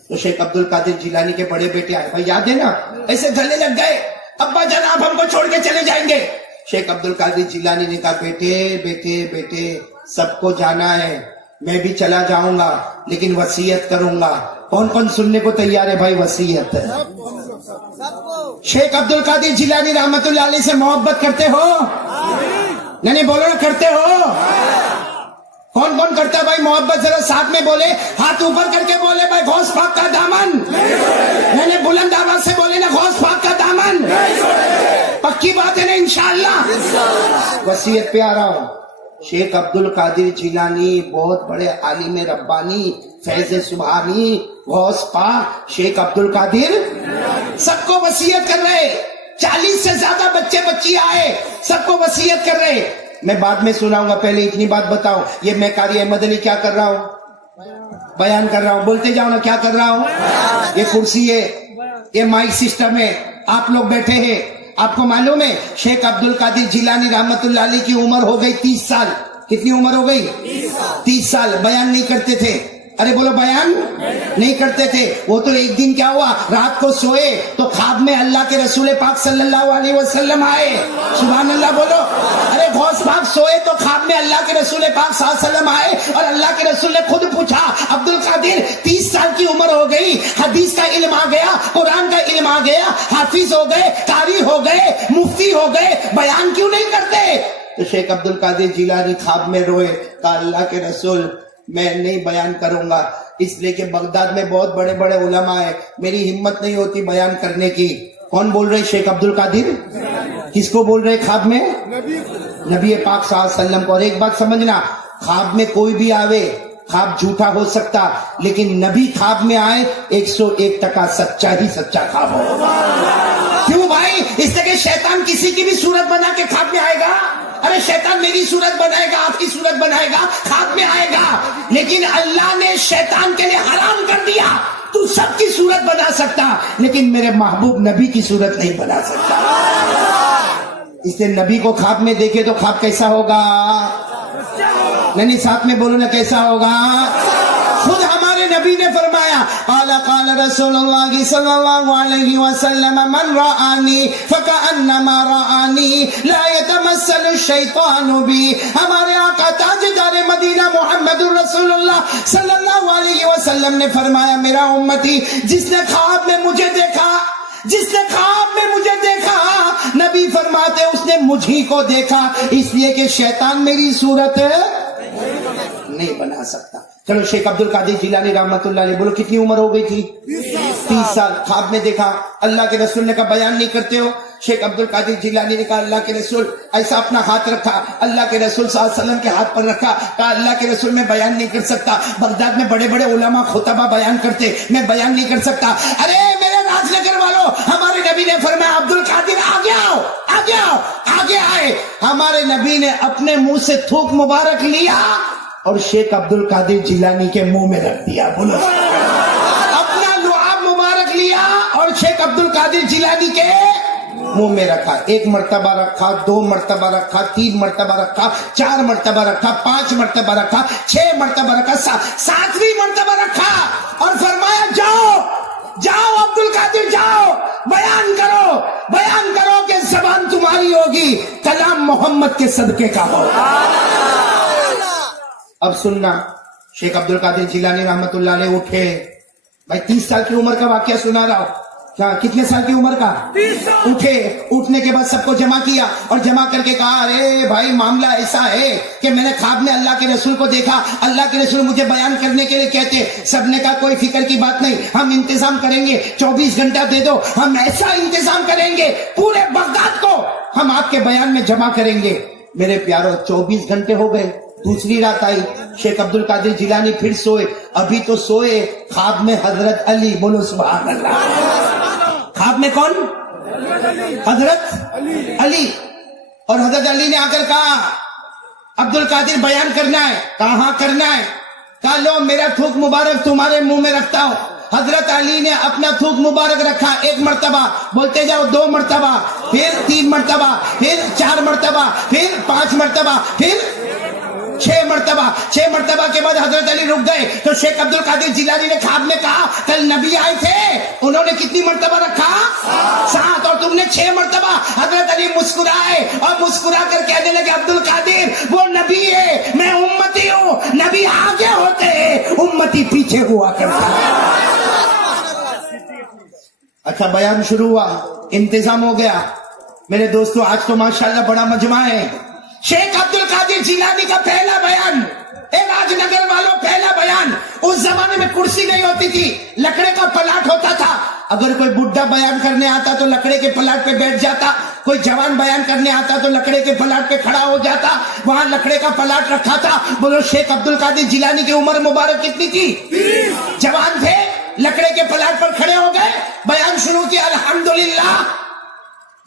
تو شیخ عبد القادر جیلانی کے بڑے بیٹے آئے, بھائی یاد ہے نا, ایسے گلے لگ گئے, ابا جان آپ ہم کو چھوڑ کے چلے جائیں گے. شیخ عبد القادر جیلانی نے کہا بیٹے سب کو جانا ہے, میں بھی چلا جاؤں گا لیکن وصیت کروں گا. کون کون سننے کو تیار ہے بھائی وصیت؟ شیخ عبد القادر جیلانی رحمت اللہ علیہ سے محبت کرتے ہو؟ نہیں بولو نا, کرتے ہو؟ کون کون کرتا ہے بھائی محبت؟ ذرا ساتھ میں بولے, ہاتھ اوپر کر کے بولے بھائی غوث پاک کا دامن. نہیں بلند آواز سے بولے نا, غوث پاک کا دامن. پکی بات ہے نا انشاءاللہ. وصیت پہ آ رہا ہوں. شیخ عبد القادر جیلانی بہت بڑے عالم ربانی, فیض سبحانی, غوث پاک شیخ عبد القادر سب کو وصیت کر رہے. 40 سے زیادہ بچے بچی آئے, سب کو وصیت کر رہے. میں بعد میں سناؤں گا, پہلے اتنی بات بتاؤ, یہ میں قاری احمد علی کیا کر رہا ہوں؟ بیان کر رہا ہوں. بولتے جاؤ نا, کیا کر رہا ہوں؟ یہ کرسی ہے, یہ مائک سسٹم ہے, آپ لوگ بیٹھے ہیں. آپ کو معلوم ہے شیخ عبد القادر جیلانی رحمت اللہ علیہ کی عمر ہو گئی 30 سال. کتنی عمر ہو گئی؟ 30 سال. بیان نہیں کرتے تھے, ارے بولو بیان نہیں کرتے تھے. وہ تو ایک دن کیا ہوا, رات کو سوئے تو خواب میں اللہ کے رسول پاک صلی اللہ علیہ وسلم آئے. سبحان اللہ بولو. ارے غوث پاک سوئے تو خواب میں اللہ کے رسول پاک صلی اللہ علیہ وسلم آئے اور اللہ کے رسول نے خود پوچھا عبد القادر 30 سال کی عمر ہو گئی, حدیث کا علم آ گیا, قرآن کا علم آ گیا, حافظ ہو گئے, قاری ہو گئے, مفتی ہو گئے, بیان کیوں نہیں کرتے؟ تو شیخ عبد القادر جیلانی خواب میں روئے, کہا اللہ کے رسول میں نہیں بیان کروں گا, اس لیے کہ بغداد میں بہت بڑے بڑے علماء ہیں, میری ہمت نہیں ہوتی بیان کرنے کی. کون بول رہے شیخ عبد القادر؟ کس کو بول رہے خواب میں؟ نبی پاک صلی اللہ علیہ وسلم کو. اور ایک بات سمجھنا, خواب میں کوئی بھی آوے, خواب جھوٹا ہو سکتا, لیکن نبی خواب میں آئے 101% سچا ہی سچا خواب ہوگا. کیوں بھائی؟ اس لیے کہ شیطان کسی کی بھی صورت بنا کے خواب میں آئے گا. ارے شیطان میری صورت بنائے گا, آپ کی صورت بنائے گا, خواب میں آئے گا, لیکن اللہ نے شیطان کے لیے حرام کر دیا. تو سب کی صورت بنا سکتا, لیکن میرے محبوب نبی کی صورت نہیں بنا سکتا. اس لیے نبی کو خواب میں دیکھے تو خواب کیسا ہوگا؟ نہیں ساتھ میں بولو نا, کیسا ہوگا؟ خود ہمارے نبی نے فرمایا, قال قال رسول اللہ صلی اللہ علیہ وسلم من رآنی فکأنما رآنی لا يتمثل الشیطان بی. ہمارے آقا تاجدار مدینہ محمد رسول اللہ صلی اللہ علیہ وسلم نے فرمایا, میرا امتی جس نے خواب میں مجھے دیکھا, جس نے خواب میں مجھے دیکھا, نبی فرماتے اس نے مجھی کو دیکھا, اس لیے کہ شیطان میری صورت نہیں بنا سکتا. چلو شیخ عبد القادر جیلانی رحمت اللہ علیہ, بولو کتنی عمر ہو گئی تھی؟ 30 سال. خواب میں دیکھا, اللہ کے رسول نے کہا بیان نہیں کرتے ہو. شیخ عبد القادر جیلانی نے کہا اللہ کے رسول, ایسا اپنا ہاتھ رکھا, اللہ کے رسول صلی اللہ علیہ وسلم کے ہاتھ پر رکھا, کہا اللہ کے رسول میں بیان نہیں کر سکتا, بغداد میں بڑے بڑے علماء خطبہ بیان کرتے, میں بیان نہیں کر سکتا. ارے میرے راج نگر والوں, ہمارے نبی نے فرمایا عبد القادر آگے آؤ, آگے آؤ, آگے آئے. ہمارے نبی نے اپنے منہ سے تھوک مبارک لیا اور شیخ عبد القادر جیلانی کے منہ میں رکھ دیا. بولو, اپنا لعاب مبارک لیا اور شیخ عبد القادر جیلانی کے منہ میں رکھا. 1 مرتبہ رکھا, 2 مرتبہ رکھا, 3 مرتبہ رکھا, 4 مرتبہ رکھا, 5 مرتبہ رکھا, 6 مرتبہ رکھا, 7ویں مرتبہ رکھا اور فرمایا جاؤ جاؤ عبد القادر جاؤ, بیان کرو, بیان کرو کہ زبان تمہاری ہوگی, کلام محمد کے صدقے کا ہوگا. اب سننا, شیخ عبد القادر جیلانی رحمت اللہ علیہ اٹھے. بھائی 30 سال کی عمر کا واقعہ سنا رہا ہوں. کیا کتنے سال کی عمر کا؟ اٹھے. اٹھنے کے بعد سب کو جمع کیا اور جمع کر کے کہا, ارے بھائی معاملہ ایسا ہے کہ میں نے خواب میں اللہ کے رسول کو دیکھا, اللہ کے رسول مجھے بیان کرنے کے لیے کہتے. سب نے کہا کوئی فکر کی بات نہیں, ہم انتظام کریں گے, 24 گھنٹہ دے دو, ہم ایسا انتظام کریں گے پورے بغداد کو ہم آپ کے بیان میں جمع کریں گے. میرے پیارو 24 گھنٹے ہو گئے. دوسری رات آئی, شیخ عبد القادر جیلانی پھر سوئے. ابھی تو سوئے, خواب میں حضرت علی, بولو سبحان اللہ. خواب میں کون؟ حضرت علی. اور حضرت علی نے آ کر کہا عبد القادر بیان کرنا ہے. کہاں کرنا ہے؟ کہا لو میرا تھوک مبارک تمہارے منہ میں رکھتا ہوں. حضرت علی نے اپنا تھوک مبارک رکھا 1 مرتبہ, بولتے جاؤ 2 مرتبہ, پھر 3 مرتبہ, پھر 4 مرتبہ, پھر 5 مرتبہ, پھر 6 مرتبہ. 6 مرتبہ کے بعد حضرت علی رک گئے. تو شیخ عبد القادر جیلانی نے خواب میں کہا کل نبی آئے تھے, انہوں نے کتنی مرتبہ رکھا؟ 7, اور تم نے 6 مرتبہ. حضرت علی مسکرائے اور مسکرا کر کہنے لگے عبد القادر وہ نبی ہے, میں امتی ہوں. نبی آگے ہوتے ہیں, امتی پیچھے ہوا کرتا ہے. اچھا بیان شروع ہوا, انتظام ہو گیا. میرے دوستو آج تو ماشاءاللہ بڑا مجمع ہے. شیخ عبد القادر جیلانی کا پہلا بیان, اے راج نگر والوں پہلا بیان. اس زمانے میں کرسی نہیں ہوتی تھی, لکڑے کا پلاٹ ہوتا تھا. اگر کوئی بڈھا بیان کرنے آتا تو لکڑے کے پلاٹ پہ بیٹھ جاتا, کوئی جوان بیان کرنے آتا تو لکڑے کے پلاٹ پہ کھڑا ہو جاتا. وہاں لکڑے کا پلاٹ رکھا تھا. بولو شیخ عبد القادر جیلانی کی عمر مبارک کتنی تھی؟ جوان تھے, لکڑے کے پلاٹ پر کھڑے ہو گئے, بیان شروع کیا. الحمدللہ,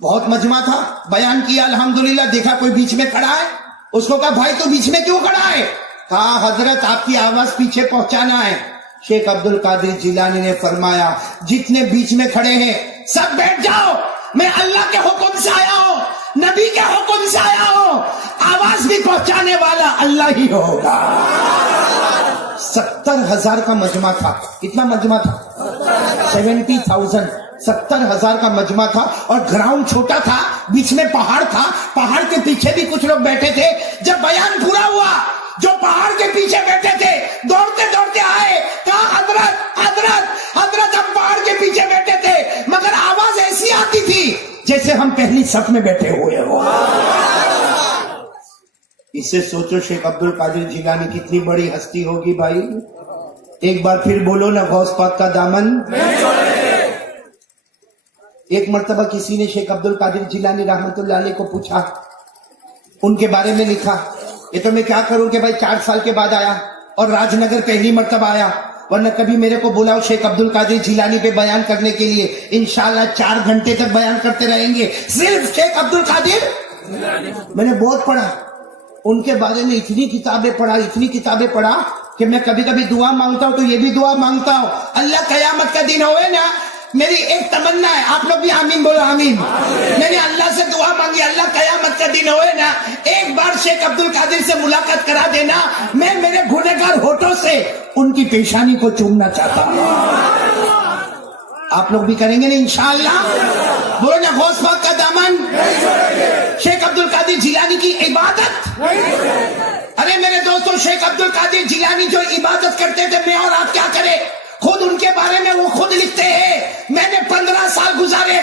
بہت مجمع تھا, بیان کیا الحمدللہ. دیکھا کوئی بیچ میں کھڑا ہے, اس کو کہا بھائی تو بیچ میں کیوں کھڑا ہے؟ کہا حضرت آپ کی آواز پیچھے پہنچانا ہے. شیخ عبد القادر جیلانی نے فرمایا جتنے بیچ میں کھڑے ہیں سب بیٹھ جاؤ, میں اللہ کے حکم سے آیا ہوں, نبی کے حکم سے آیا ہوں, آواز بھی پہنچانے والا اللہ ہی ہوگا. 70,000 کا مجمع تھا. کتنا مجمع تھا؟ 70,000. 70,000 کا مجمع تھا اور گراؤنڈ چھوٹا تھا, بیچ میں پہاڑ تھا, پہاڑ کے پیچھے بھی کچھ لوگ بیٹھے تھے. جب جب بیان پورا ہوا جو پہاڑ کے پیچھے بیٹھے تھے دوڑتے دوڑتے آئے، کہا حضرت حضرت حضرت ہم پہاڑ کے پیچھے بیٹھے تھے مگر آواز ایسی آتی تھی جیسے ہم پہلی صف میں بیٹھے ہوئے ہو۔ اسے سوچو شیخ عبد القادر جیلانی کتنی بڑی ہستی ہوگی بھائی۔ ایک بار پھر بولو نا، غوث پاک کا دامن۔ ایک مرتبہ کسی نے شیخ عبد القادر جیلانی رحمت اللہ علیہ کو پوچھا، ان کے بارے میں لکھا، یہ تو میں کیا کروں کہ بھائی 4 سال کے بعد آیا اور راج نگر پہلی مرتبہ آیا، ورنہ کبھی میرے کو بلاؤ شیخ عبد القادر جیلانی پہ بیان کرنے کے لیے، انشاءاللہ 4 گھنٹے تک بیان کرتے رہیں گے صرف شیخ عبد القادر۔ میں نے بہت پڑھا ان کے بارے میں، اتنی کتابیں پڑھا کہ میں کبھی کبھی دعا مانگتا ہوں تو یہ بھی دعا مانگتا ہوں، اللہ قیامت کا دن ہوئے نا، میری ایک تمنا ہے، آپ لوگ بھی آمین بولو آمین۔ میں نے اللہ سے دعا مانگی، اللہ قیامت کا دن ہوئے نا، ایک بار شیخ عبد القادر سے ملاقات کرا دینا، میں میرے گنہگار ہونٹوں سے ان کی پیشانی کو چومنا چاہتا ہوں۔ آپ لوگ بھی کریں گے نا انشاءاللہ؟ بولو نا، غوث پاک کا دامن، شیخ عبد القادر جیلانی کی عبادت۔ ارے میرے دوستوں، شیخ عبد القادر جیلانی جو عبادت کرتے تھے، میں اور آپ کیا کریں؟ خود ان کے بارے میں وہ خود لکھتے ہیں، میں نے 15 سال گزارے،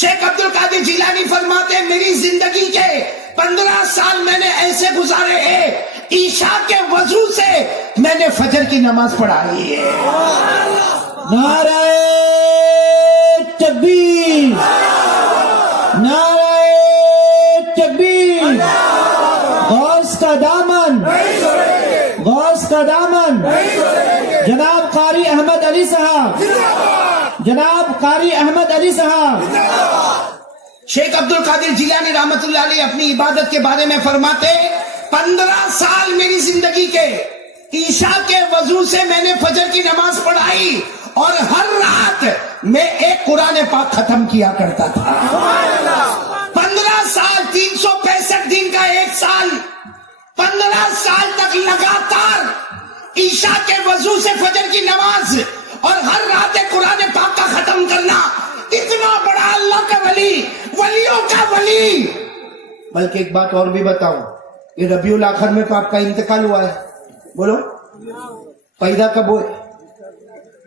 شیخ عبد القادر جیلانی فرماتے میری زندگی کے 15 سال میں نے ایسے گزارے ہیں، عشاء کے وضو سے میں نے فجر کی نماز پڑھائی ہے۔ نعرہ تکبیر، نعرہ تکبیر، غوث کا دامن، غوث کا دامن، جناب قاری احمد علی صاحب، جناب قاری احمد علی صاحب۔ شیخ عبد القادر جیلانی رحمت اللہ علیہ اپنی عبادت کے بارے میں فرماتے 15 سال میری زندگی کے عشاء کے وضو سے میں نے فجر کی نماز پڑھائی اور ہر رات میں ایک قرآن پاک ختم کیا کرتا تھا۔ 15 سال، 365 دن کا ایک سال، 15 سال تک لگاتار عشاء کے وضو سے فجر کی نماز اور ہر رات قرآن پاک کا ختم کرنا، اتنا بڑا اللہ کا ولی، ولیوں کا ولی۔ بلکہ ایک بات اور بھی بتاؤں، یہ ربیع الاخر میں تو آپ کا انتقال ہوا ہے، بولو پیدا کب ہوئے؟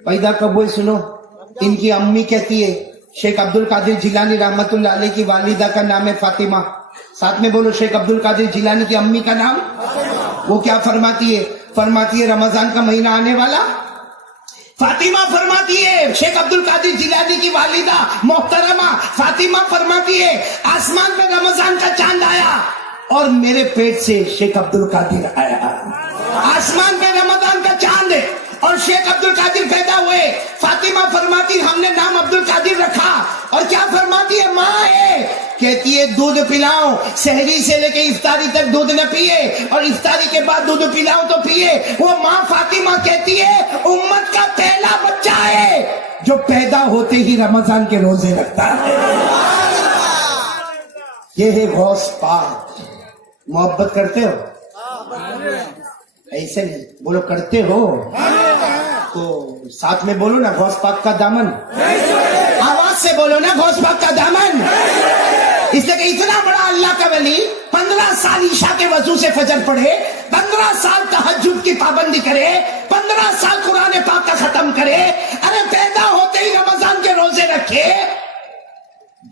پیدا کب ہوئے سنو، ان کی امی کہتی ہے، شیخ عبد القادر جیلانی رحمت اللہ علیہ کی والدہ کا نام ہے فاطمہ، ساتھ میں بولو شیخ عبد القادر جیلانی کی امی کا نام، وہ کیا فرماتی ہے؟ فرماتی ہے رمضان کا مہینہ آنے والا، فاطمہ فرماتی ہے، شیخ عبد القادر جیلانی کی والدہ محترمہ فاطمہ فرماتی ہے آسمان میں رمضان کا چاند آیا اور میرے پیٹ سے شیخ عبد القادر آیا۔ آسمان میں رمضان کا چاند اور شیخ عبد القادر پیدا ہوئے، فاطمہ فرماتی ہم نے نام عبد القادر رکھا، اور کیا فرماتی ہے؟ ماں ہے، کہتی ہے دودھ پلاؤ، سحری سے لے کے افطاری تک دودھ نہ پیے اور افطاری کے بعد دودھ پلاؤ تو پیے۔ وہ ماں فاطمہ کہتی ہے امت کا پہلا بچہ ہے جو پیدا ہوتے ہی رمضان کے روزے رکھتا ہے۔ یہ ہے غوث پاک۔ محبت کرتے ہو؟ ایسے نہیں بولو، کرتے ہو تو ساتھ میں بولو نا، غوث پاک کا دامن، آواز سے بولو نا، غوث پاک کا دامن۔ اس لیے کہ اتنا بڑا اللہ کا ولی 15 سال عشاء کے وضو سے فجر پڑھے، 15 سال تہجد کی پابندی کرے، 15 سال قرآن پاک کا ختم کرے، ارے پیدا ہوتے ہی رمضان کے روزے رکھے۔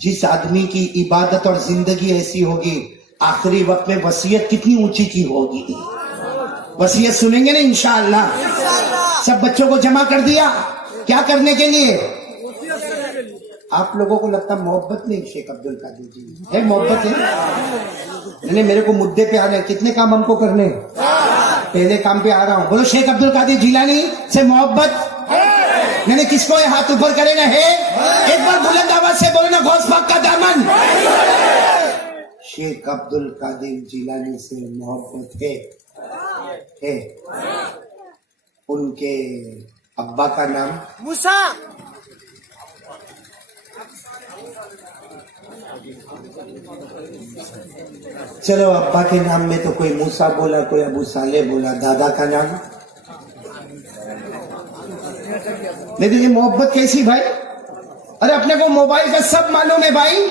جس آدمی کی عبادت اور زندگی ایسی ہوگی، آخری وقت میں وصیت کتنی اونچی کی ہوگی۔ وصیت سنیں گے نا انشاءاللہ؟ سب بچوں کو جمع کر دیا، کیا کرنے کے لیے؟ آپ لوگوں کو لگتا محبت نہیں شیخ عبد القادر جی ہے؟ محبت ہے؟ نہیں، میرے کو مدے پہ آ رہے ہیں، کتنے کام ہم کو کرنے؟ پہلے کام پہ آ رہا ہوں، بولو شیخ عبد القادر جیلانی سے محبت؟ میں نے کس کو یہ ہاتھ اوپر کرے نا ہے؟ ایک بار بلند آواز سے بولو نا، غوث پاک کا دامن۔ شیخ عبد القادر جیلانی سے محبت ہے۔ ان کے ابا کا نام موسیٰ، چلو ابا کے نام میں تو کوئی موسیٰ بولا، کوئی ابو صالح بولا، دادا کا نام؟ لیکن یہ محبت کیسی بھائی؟ ارے اپنے کو موبائل کا سب معلوم ہے بھائی،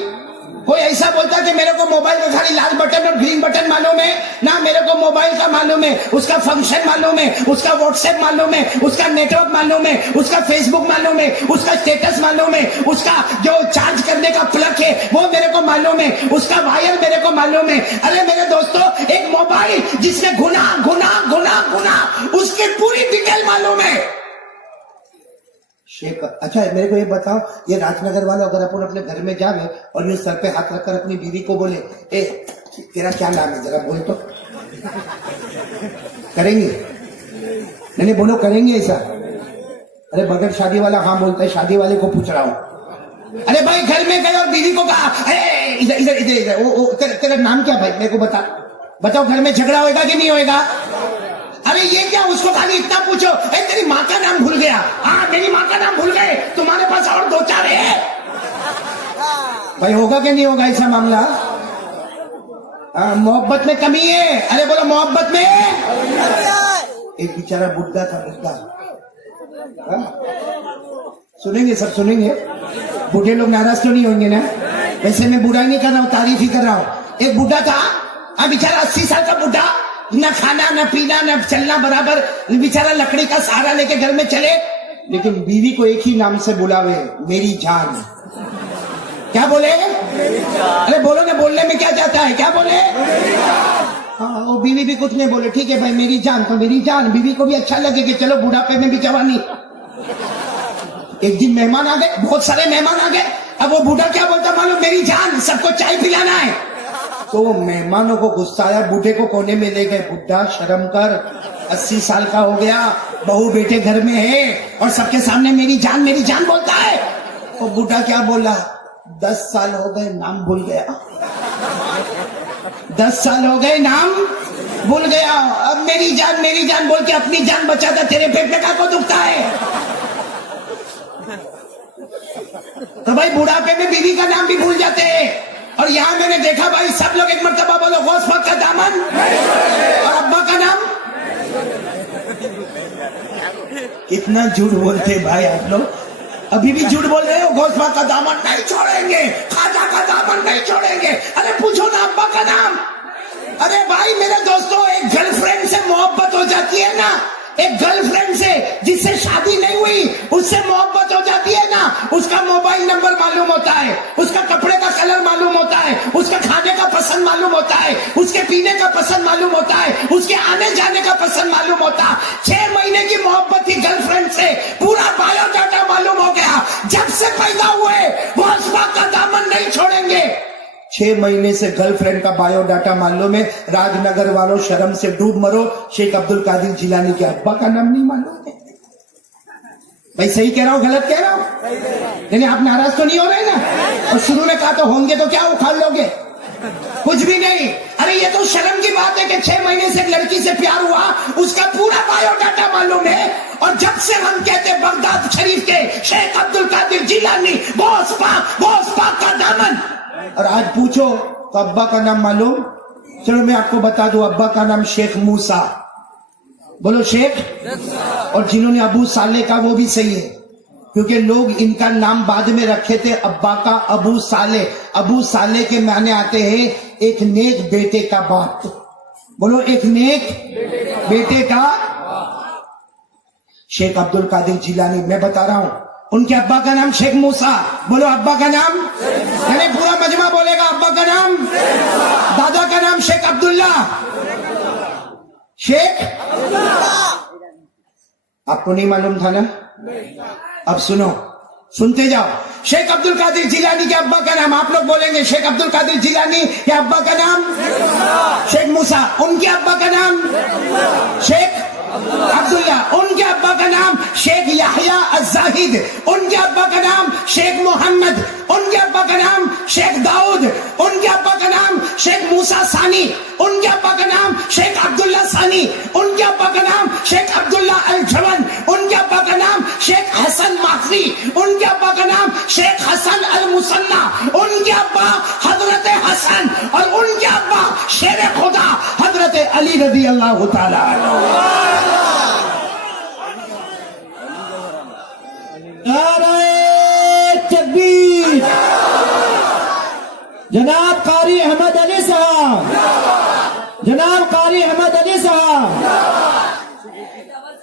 کوئی ایسا بولتا کہ میرے کو موبائل کا خالی لال بٹن اور گرین بٹن معلوم ہے نہ، میرے کو موبائل کا معلوم ہے، اس کا فنکشن معلوم ہے، اس کا واٹس ایپ معلوم ہے، اس کا نیٹ ورک معلوم ہے، اس کا فیس بک معلوم ہے، اس کا اسٹیٹس معلوم ہے، اس کا جو چارج کرنے کا پلگ ہے وہ میرے کو معلوم ہے، اس کا وائر میرے کو معلوم ہے۔ ارے میرے دوستو، ایک موبائل جس میں گنا اس کی پوری ڈیٹیل معلوم ہے۔ شیخ، اچھا میرے کو یہ بتاؤ، یہ راج نگر والے اگر اپن اپنے گھر میں جاوے اور یہ سر پہ ہاتھ رکھ کر اپنی بیوی کو بولے اے تیرا کیا نام ہے ذرا بول تو، کریں گے؟ نہیں بولو، کریں گے ایسا؟ ارے بغیر شادی والا ہاں بولتا ہے، شادی والے کو پوچھ رہا ہوں۔ ارے بھائی گھر میں گئے اور بیوی کو کہا ادھر تیرا نام کیا بھائی میرے کو بتاؤ، گھر میں جھگڑا ہوئے گا کہ نہیں ہوئے گا؟ ارے یہ کیا، اس کو خالی اتنا پوچھو اے تیری ماں کا نام بھول گیا؟ ہاں میری ماں کا نام بھول گئے، تمہارے پاس اور دو چار ہے؟ بھائی ہوگا کہ نہیں ہوگا ایسا معاملہ؟ محبت میں کمی ہے، ارے بولو محبت میں۔ ایک بیچارہ بڈھا تھا، بڈھا، سنیں گے سب سنیں گے، بوڑھے لوگ ناراض تو نہیں ہوں گے نا؟ ویسے میں برائی نہیں کر رہا ہوں، تعریف ہی کر رہا ہوں۔ ایک بڈھا تھا، بیچارہ 80 سال کا بڈھا، نہ کھانا نہ پینا نہ چلنا برابر، بیچارہ لکڑی کا سہارا لے کے گھر میں چلے، لیکن بیوی کو ایک ہی نام سے بلاوے، میری جان۔ کیا بولے؟ ارے بولو نا، بولنے میں کیا جاتا ہے، کیا بولے؟ ہاں وہ بیوی بھی کچھ نہیں بولے، ٹھیک ہے بھائی میری جان تو میری جان، بیوی کو بھی اچھا لگے کہ چلو بڑھاپے میں بھی جوانی۔ ایک دن مہمان آ گئے، بہت سارے مہمان آ گئے، اب وہ بوڑھا کیا بولتا معلوم؟ میری جان، سب کو چائے پلانا ہے۔ تو مہمانوں کو غصہ آیا، بوڑھے کو کونے میں لے گئے، بڈھا شرم کر، 80 سال کا ہو گیا، بہو بیٹے گھر میں ہے اور سب کے سامنے میری جان بولتا ہے۔ وہ بڈھا کیا بولا؟ 10 سال ہو گئے نام بھول گیا، 10 سال ہو گئے نام بھول گیا، اب میری جان بول کے اپنی جان بچاتا، تیرے پیٹ میں کا کو دکھتا ہے؟ تو بھائی بڑھاپے میں بیوی کا نام بھی بھول جاتے ہیں۔ اور یہاں میں نے دیکھا بھائی سب لوگ ایک مرتبہ بولو، غوث پاک کا دامن اور ابا کا نام۔ کتنا جھوٹ بولتے بھائی آپ لوگ، ابھی بھی جھوٹ بول رہے ہو۔ غوث پاک کا دامن نہیں چھوڑیں گے، خواجہ کا دامن نہیں چھوڑیں گے، ارے پوچھو نا ابا کا نام۔ ارے بھائی میرے دوستوں، ایک گرل فرینڈ سے محبت ہو جاتی ہے نا، ایک گرل فرینڈ سے جس سے شادی نہیں ہوئی اس سے محبت ہو جاتی ہے نا، اس کا موبائل نمبر معلوم ہوتا ہے، اس کا کپڑے کا کلر معلوم ہوتا ہے، اس کا کھانے کا پسند معلوم ہوتا ہے، اس کے پینے کا پسند معلوم ہوتا ہے، اس کے آنے جانے کا پسند معلوم ہوتا۔ 6 مہینے کی محبت کی گرل فرینڈ سے پورا بایو ڈاٹا معلوم ہو گیا، جب سے پیدا ہوئے وہ غوث کا دامن نہیں چھوڑیں گے۔ 6 مہینے سے گرل فرینڈ کا بایو ڈاٹا معلوم ہے۔ راج نگر والوں شرم سے ڈوب مرو، شیخ عبد القادر جیلانی کے ابا کا نام نہیں معلوم ہے؟ بھائی صحیح کہہ رہا ہوں غلط کہہ رہا ہوں؟ یعنی آپ ناراض تو نہیں ہو رہے نا؟ اور شروع میں کہا تو ہوں گے تو کیا اکھاڑ لو گے؟ کچھ بھی نہیں۔ ارے یہ تو شرم کی بات ہے کہ 6 مہینے سے ایک لڑکی سے پیار ہوا، اس کا پورا بایو ڈاٹا معلوم ہے، اور جب سے ہم کہتے بغداد شریف کے شیخ عبد القادر جیلانی غوث پاک کا دامن، اور آج پوچھو تو ابا کا نام معلوم؟ چلو میں آپ کو بتا دوں، ابا کا نام شیخ موسیٰ، بولو شیخ، اور جنہوں نے ابو صالح کا وہ بھی صحیح ہے، کیونکہ لوگ ان کا نام بعد میں رکھے تھے ابا کا ابو صالح۔ ابو صالح کے معنی آتے ہیں ایک نیک بیٹے کا باپ، بولو ایک نیک بیٹے کا۔ شیخ عبد القادر جیلانی میں بتا رہا ہوں، ان کے ابا کا نام شیخ موسیٰ، بولو ابا کا نام، یعنی پورا مجمع بولے گا ابا کا نام، دادا کا نام شیخ عبداللہ، شیخ آپ کو نہیں معلوم تھا نا؟ اب سنو، سنتے جاؤ۔ شیخ عبد القادر جیلانی کے ابا کا نام، آپ لوگ بولیں گے شیخ عبد القادر جیلانی کے ابا کا نام شیخ موسیٰ، ان کے ابا کا نام شیخ عبداللہ، ان کے ابا کا نام شیخ یحییٰ الزاہد، ان کے ابا کا نام شیخ محمد، ان کے ابا کا نام شیخ داؤد، ان کے ابا کا نام شیخ موسیٰ ثانی، ان کے ابا کا نام شیخ عبداللہ ثانی، ان کے ابا کا نام شیخ عبداللہ الجون، ان کے ابا کا نام شیخ حسن ماخری، ان کے ابا کا نام شیخ حسن المثنی، ان کے ابا حضرت حسن، اور ان کے ابا شیر خدا حضرت علی رضی اللہ تعالی عنہ۔ نعرہ تکبیر، جناب قاری احمد علی صاحب، جناب قاری احمد علی صاحب۔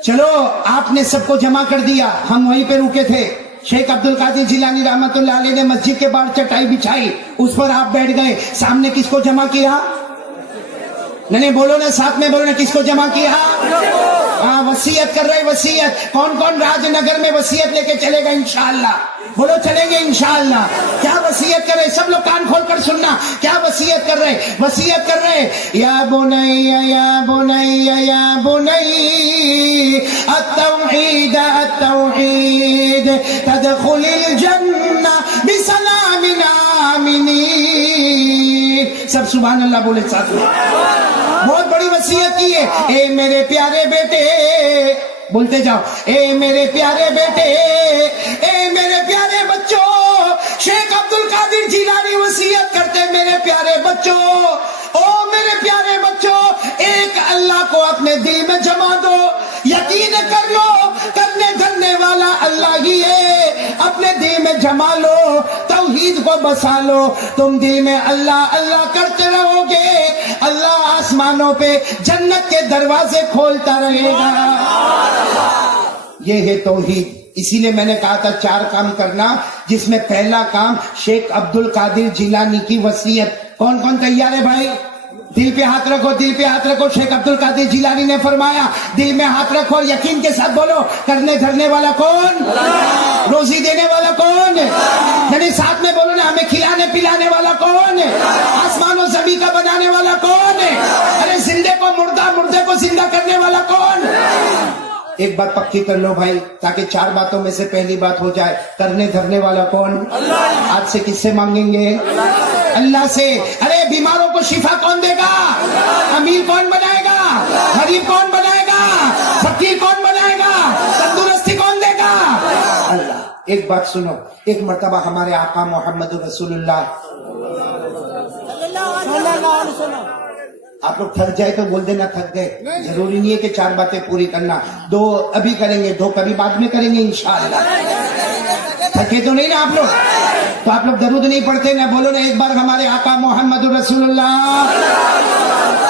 چلو آپ نے سب کو جمع کر دیا، ہم وہیں پہ رکے تھے۔ شیخ عبد القادر جیلانی رحمت اللہ علیہ نے مسجد کے باہر چٹائی بچھائی، اس پر آپ بیٹھ گئے، سامنے کس کو جمع کیا؟ نہیں بولو نا، ساتھ میں بولو نا، کس کو جمع کیا؟ ہاں، وصیت کر رہے، وصیت۔ کون کون راج نگر میں وصیت لے کے چلے گا انشاءاللہ؟ بولو چلیں گے انشاءاللہ۔ کیا وصیت کر رہے؟ سب لوگ کان کھول کر سننا، کیا وصیت کر رہے؟ وصیت کر رہے، یا بنی یا بنی یا بنی التوحید التوحید تدخل الجنہ بسلام آمنین۔ سب سبحان اللہ بولے ساتھ میں۔ بہت بڑی وصیت کی ہے۔ اے میرے پیارے بیٹے، بولتے جاؤ، اے میرے پیارے بیٹے، اے میرے پیارے بچوں، شیخ عبد القادر جیلانی وصیت کرتے، میرے پیارے بچوں، او میرے پیارے بچوں، ایک اللہ کو اپنے دل میں جما دو، یقین کر لو کرنے دھرنے والا اللہ ہی ہے، اپنے دل میں جما لو، توحید کو بسا لو، تم دل میں اللہ اللہ کرتے رہو گے، اللہ آسمانوں پہ جنت کے دروازے کھولتا رہے گا۔ یہ ہے توحید۔ اسی لیے میں نے کہا تھا 4 کام کرنا، جس میں پہلا کام شیخ عبد القادر جیلانی کی وصیت۔ کون کون تیار ہے بھائی؟ دل پہ ہاتھ رکھو، دل پہ ہاتھ رکھو۔ شیخ عبد القادر جیلانی نے فرمایا، دل میں ہاتھ رکھو اور یقین کے ساتھ بولو، کرنے دھرنے والا کون؟ روزی دینے والا کون؟ یعنی ساتھ میں بولو نا، ہمیں کھلانے پلانے والا کون؟ آسمان و زمین کا بنانے والا کون؟ ارے زندے کو مردہ، مردے کو زندہ کرنے والا کون؟ ایک بات پکی کر لو بھائی، تاکہ 4 باتوں میں سے پہلی بات ہو جائے، کرنے دھرنے والا کون؟ آج سے کس سے مانگیں گے؟ اللہ سے۔ ارے بیماروں کو شفا کون دے گا؟ امیر کون بنائے گا؟ غریب کون بنائے گا؟ فقیر کون بنائے گا؟ تندرستی کون دے گا؟ اللہ۔ ایک بات سنو، ایک مرتبہ ہمارے آقا محمد رسول اللہ، آپ لوگ تھک جائے تو بول دینا تھک گئے، ضروری نہیں ہے کہ 4 باتیں پوری کرنا، 2 ابھی کریں گے، 2 کبھی بعد میں کریں گے انشاءاللہ۔ تھکے تو نہیں نا آپ لوگ؟ تو آپ لوگ درود نہیں پڑھتے نا؟ بولو نا ایک بار ہمارے آقا محمد رسول اللہ۔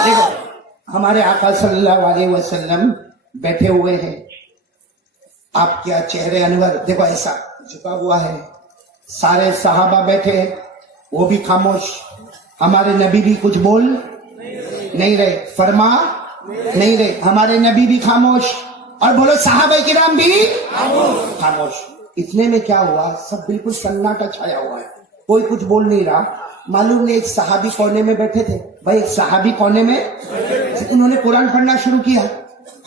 دیکھو ہمارے آقا صلی اللہ علیہ وسلم بیٹھے ہوئے ہیں، آپ کیا چہرے انور دیکھو، ایسا جھکا ہوا ہے، سارے صحابہ بیٹھے ہیں، وہ بھی خاموش، ہمارے نبی بھی کچھ بول نہیں رہے، فرما نہیں رہے، ہمارے نبی بھی خاموش، اور بولو صحابہ کرام بھی خاموش۔ اتنے میں کیا ہوا، سب بالکل سناٹا چھایا ہوا ہے، کوئی کچھ بول نہیں رہا۔ معلوم نہیں ایک صحابی کونے میں بیٹھے تھے، بھائی ایک صحابی کونے میں، انہوں نے قرآن پڑھنا شروع کیا۔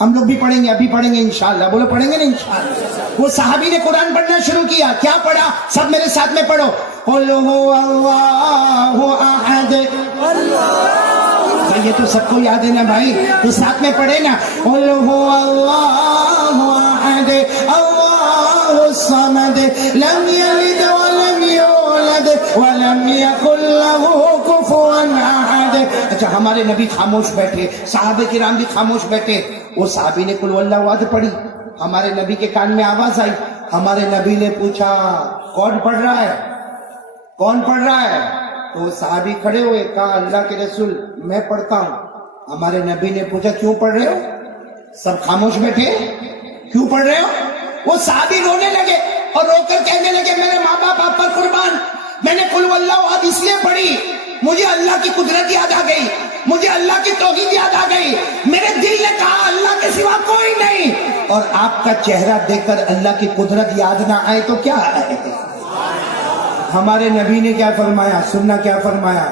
ہم لوگ بھی پڑھیں گے، ابھی پڑھیں گے انشاءاللہ، بولو پڑھیں گے نا انشاءاللہ۔ وہ صحابی نے قرآن پڑھنا شروع کیا، کیا پڑھا؟ سب میرے ساتھ میں پڑھو، قل هو اللہ احد۔ یہ تو سب کو یاد ہے نا بھائی، تو ساتھ میں پڑھے نا، قل هو اللہ احد اللہ الصمد لم یلد ولم یولد ولم یکن له کفوا احد۔ اچھا ہمارے نبی خاموش بیٹھے، صحابہ کرام بھی خاموش بیٹھے، وہ صحابی نے قل واللہ احد پڑھی، ہمارے نبی کے کان میں آواز آئی، ہمارے نبی نے پوچھا کون پڑھ رہا ہے، کون پڑھ رہا ہے؟ تو صحابی کھڑے ہوئے، کہا اللہ کے رسول میں پڑھتا ہوں۔ ہمارے نبی نے پوچھا کیوں پڑھ رہے ہو؟ سب خاموش بیٹھے، کیوں پڑھ رہے ہو؟ وہ صحابی رونے لگے اور رو کر کہنے لگے، میرے ماں باپ آپ پر قربان، میں نے قل واللہ احد اس لیے پڑھی، مجھے اللہ کی قدرت یاد آ گئی، مجھے اللہ کی توحید یاد آ گئی، میرے دل نے کہا اللہ کے سوا کوئی نہیں۔ اور آپ کا چہرہ دیکھ کر اللہ کی قدرت یاد نہ آئے تو کیا آئے؟ ہمارے نبی نے کیا فرمایا، سننا کیا فرمایا،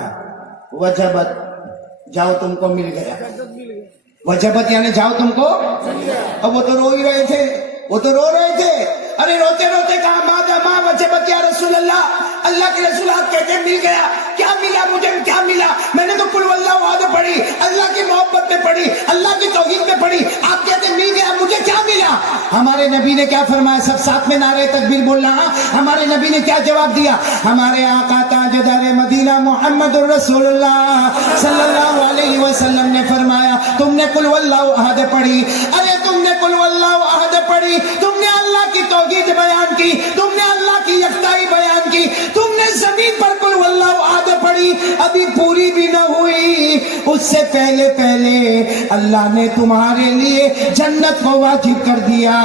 وجبت، جاؤ تم کو مل گیا۔ وجبت یعنی جاؤ تم کو، اب وہ تو رو ہی رہے تھے، وہ تو رو رہے تھے، ارے روتے روتے کہا ماں وجبت یا رسول اللہ، اللہ کے رسول آپ کہتے ہیں مل گیا، کیا ملا مجھے، کیا ملا؟ میں نے تو قل واللہ احد پڑھی، اللہ کی محبت میں پڑھی، اللہ کی توحید میں پڑھی، آپ کہتے ہیں مل گیا، مجھے کیا ملا؟ ہمارے نبی نے کیا فرمایا؟ سب ساتھ میں نعرہ تکبیر بولنا۔ ہمارے نبی نے کیا جواب دیا؟ ہمارے آقا تاجدار مدینہ محمد الرسول اللہ صلی اللہ علیہ وسلم نے فرمایا، تم نے قل واللہ احد پڑھی، ارے تم نے قل واللہ احد پڑھی، تم نے اللہ کی توحید بیان کی، تم نے اللہ کی یکتائی بیان کی، تم نے زمین پر قل واللہ احد پڑھی۔ پڑھی ابھی پوری بھی نہ ہوئی، اس سے پہلے پہلے اللہ نے تمہارے لیے جنت کو واجب کر دیا۔